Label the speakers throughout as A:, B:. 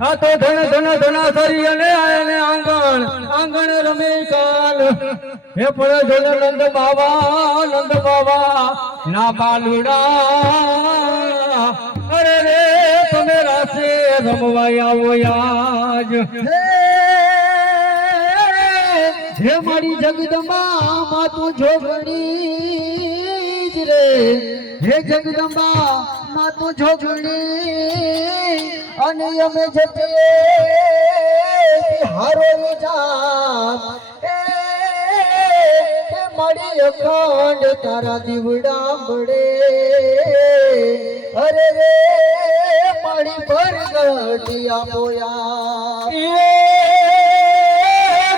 A: આ તો ધણ ધણ ધનાસરી અને આયને આંગણ. આંગણ રમે કાલ. હે પણ જલ નંદ બાવા નંદ બાવા, ના બાલુડા. અરે રે, તમે રાસે રમવા આવો આજ હે મારી જગદંબા માં તું જોગણી જ રે. હે જગદંબા માં તું જોગણી અને અમે જતીએ હારો જામ એ મારી અખંડ તારા દીવડા મળે. અરે રે બોયા એ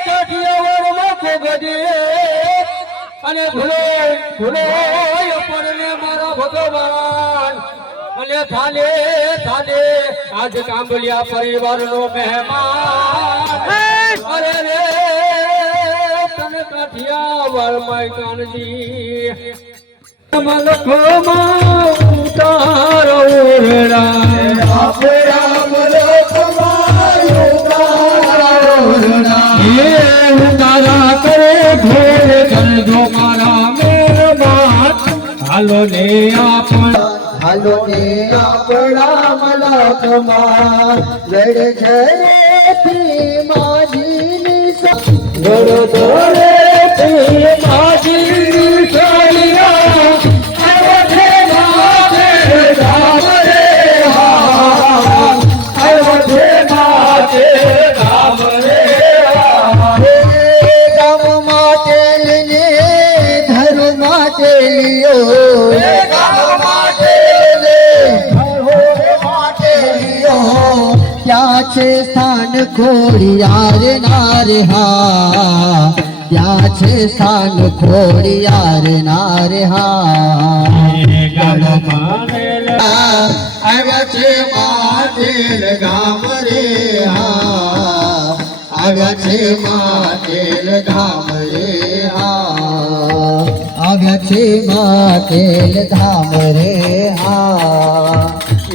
A: કાઠિયાવાડમાં કોગડીએ અને ભૂલો ભૂલો પડને મારા ભગવાન. અને થાલે થાલે આજ કાંબલિયા પરિવારનો મહેમાન. અરે રે તને કાઠિયાવાડ માય કાનજી. ઓરડા હાલો ને આપણા
B: મલકમાં લડ જયથી માજીની
A: દોડે તે માજી
B: છે સ્થાન ખોડિયાર નાર હા ક્યાં છે સ્થાન ખોડિયાર નાર હા આવ્યા છે માટેલ ગામ રે હા આવ્યા છે માટેલ ગામ રે હા આવ્યા છે માટેલ ધામ રે હા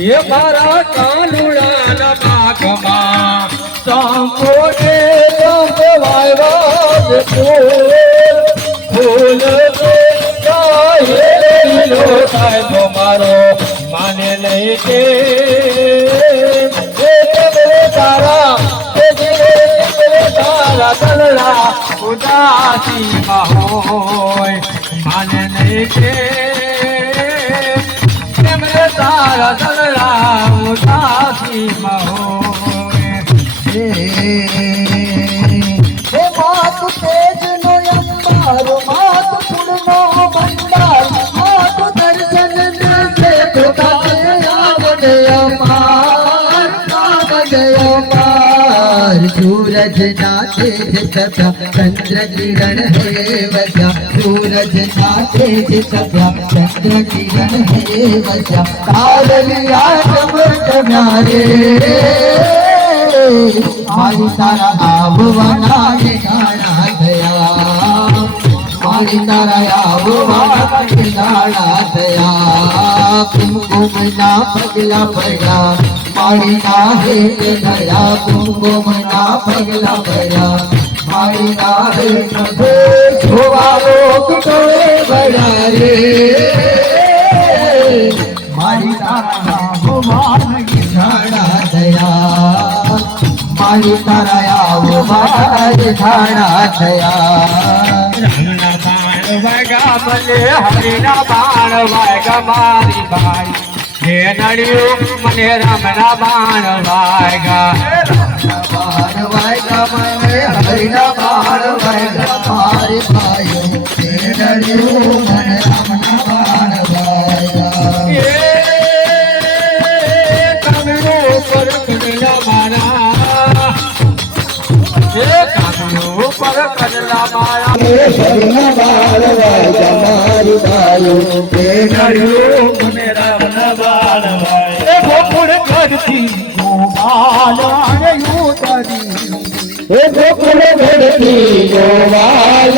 A: એ મારા કાનુડાના બાગમાં સાંભળે સંભવાયો ફૂલ ફૂલ ચાહે લીલો સાહેબ મારો માને નહીં કે તારા તારા તારા
B: सूरज नाचे जिसका चंद्र किरण है वजा सूरज नाचे जिसका चंद्र किरण है वजा तारलिया चमक म्यारे मारी तारा आवना निगाना दया। मारी तारा आवना निगाना दया। कुमकुम ना पगला पगला મારી ના હેઠ ગયા કુમકુમ ના પગલા ભર્યા. મારી ના હેઠ જોવા લોક ટોળે ભર્યા રે. મારી તારા આવવાના ઠેકાણા થયા. મારી તારા થયા.
A: રામના બાણ વાગા ભલે હરિના બાણ વાગા મારી ભાઈ હે નડિયું મને રામના બાણ
B: વાયગા. મને હરિના બાર વાયગા મારે નડ્યું મને રામના બાર વાયગા
A: એ કામનો પર કડલા મારા એ કામનો પર કડલા મારા
B: હરિના વાયગા મારી ભાઈ તે નડ્યું
A: મને રામના બાણ વાગા એ ગોકુળ
B: ઘડતી
A: ગોપાલ ઉતરી
B: એ ગોકુળ ઘડતી ગોપાલ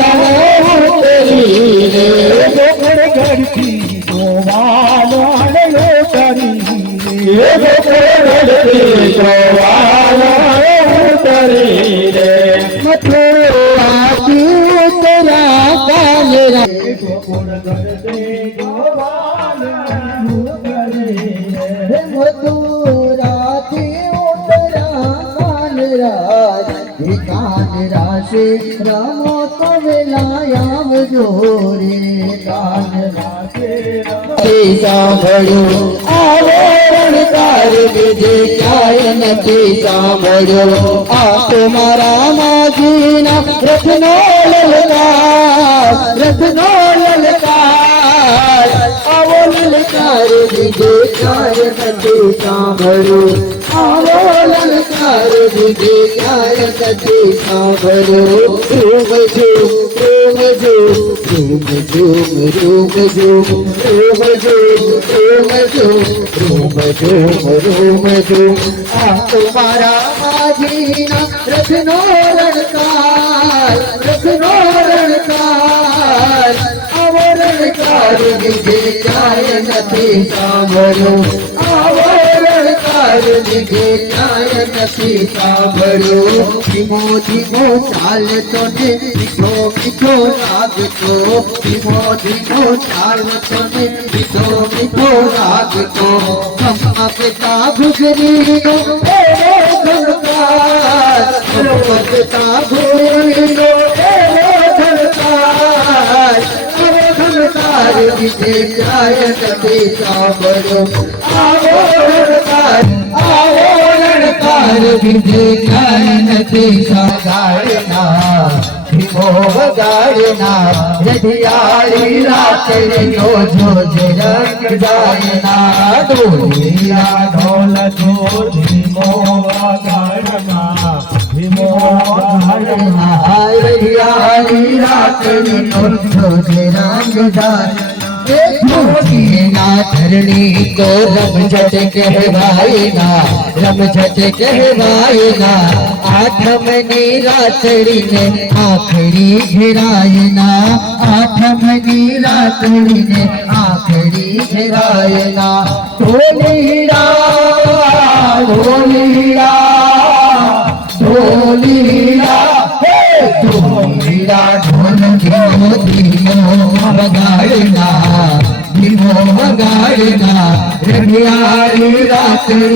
B: રે મથુરાથી ઉતરા કાનરાજ હે કાનરાશે રમો તો વેલાયામ જોરે રથનો આવો લલકાર બીજે ક્યાંય નથી સાંભળ્યું આવો લલકાર બીજે ક્યાંય નથી સાંભળ્યો રૂમ ઝૂમ રૂમ ઝૂમ રૂમ ઝૂમ રૂમ ઝૂમ રૂમ ઝૂમ રૂમ ઝૂમ રૂમ ઝૂમ રૂમ ઝૂમ આ તો મારા માજીના રથનો રણકાર રથનો નથી સાંભળ્યો આવો રણકાર બીજે ક્યાંય નથી સાંભળ્યો ધીમો ધીમો ચાલતો ને મીઠો મીઠો લાગતો ધીમો ધીમો ચાલતો ને મીઠો મીઠો લાગતો ખમ્મા પિતા ભુજરીનો એવો ઘનકાર ખમ્મા પિતા ભુજરીનો એવો તારી વિશે જાય કદી સાંભળો આવો રણકાર આવો રણકાર વિશે જાય નથી સાંભળના ભીમો વગાડના धरणी को रम रमझट कहवाएगा रमझट कहवाएगा आठमनी रात्रि ने आखिरी घिरायना आठमनी रात्रि ने। आखिरी घिरायना ढोलीड़ा ढोलीड़ा ढोली ಮಗಾಯಿನ ರಾತ್ರಿ